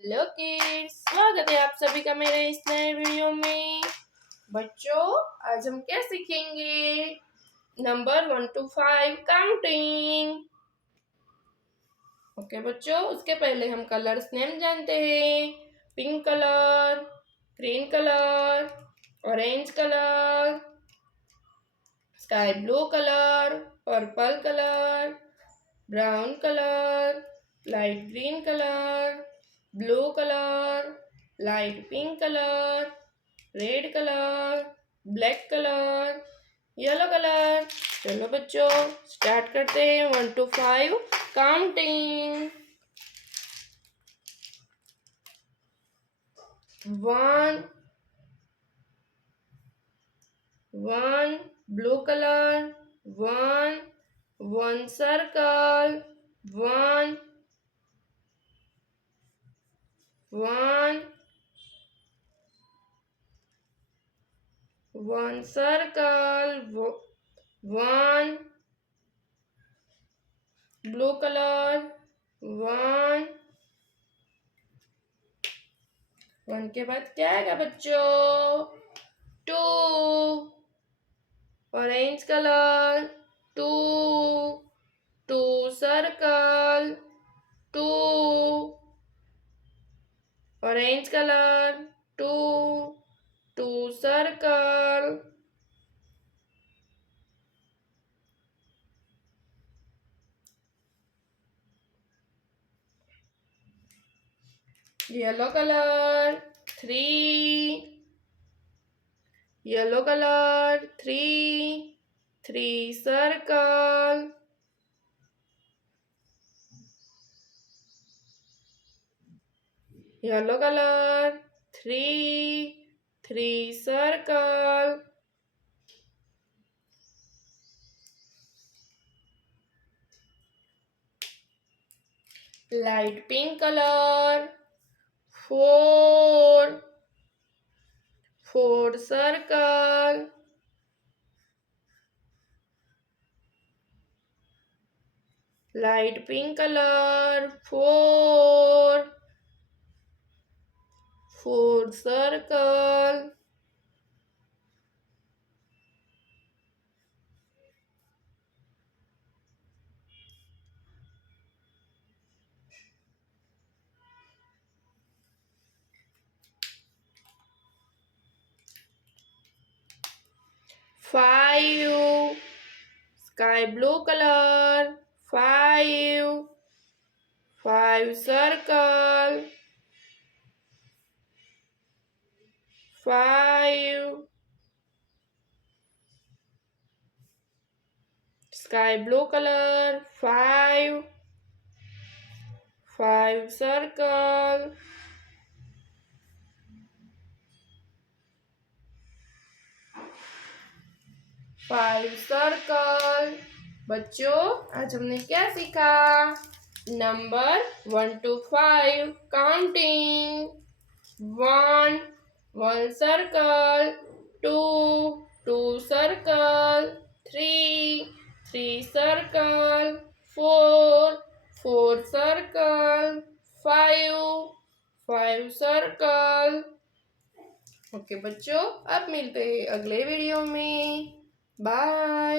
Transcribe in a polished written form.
Hello kids, स्वागत है आप सभी का मेरे इस नए वीडियो में। बच्चों, आज हम क्या सीखेंगे? Number 1 to 5 counting. ओके बच्चों, उसके पहले हम कलर्स नेम जानते हैं। Pink colour, green colour, orange colour, sky blue colour, purple colour, brown colour, light green colour, blue colour, light pink colour, red colour, black colour, yellow colour. चलो बच्चों, start करते हैं 1 to 5 counting. 1 blue colour, 1 circle, 1 circle, 1 blue color, 1 के बाद क्या आएगा बच्चों? 2 orange colour, 2 circle, 2 orange colour, 2 circle, yellow colour, 3 yellow colour, 3 circle, yellow colour, 3 circle, light pink colour, 4 circle, light pink colour, 4 circle, five sky blue color, 5 circle, 5 sky blue color, 5 circle, 5 circle. बच्चों, आज हमने क्या सीखा? Number 1 to 5 counting. 1 circle, 2 circle, 3 circle, 4 circle, 5 circle. Okay बच्चों, अब मिलते हैं अगले वीडियो में। बाय।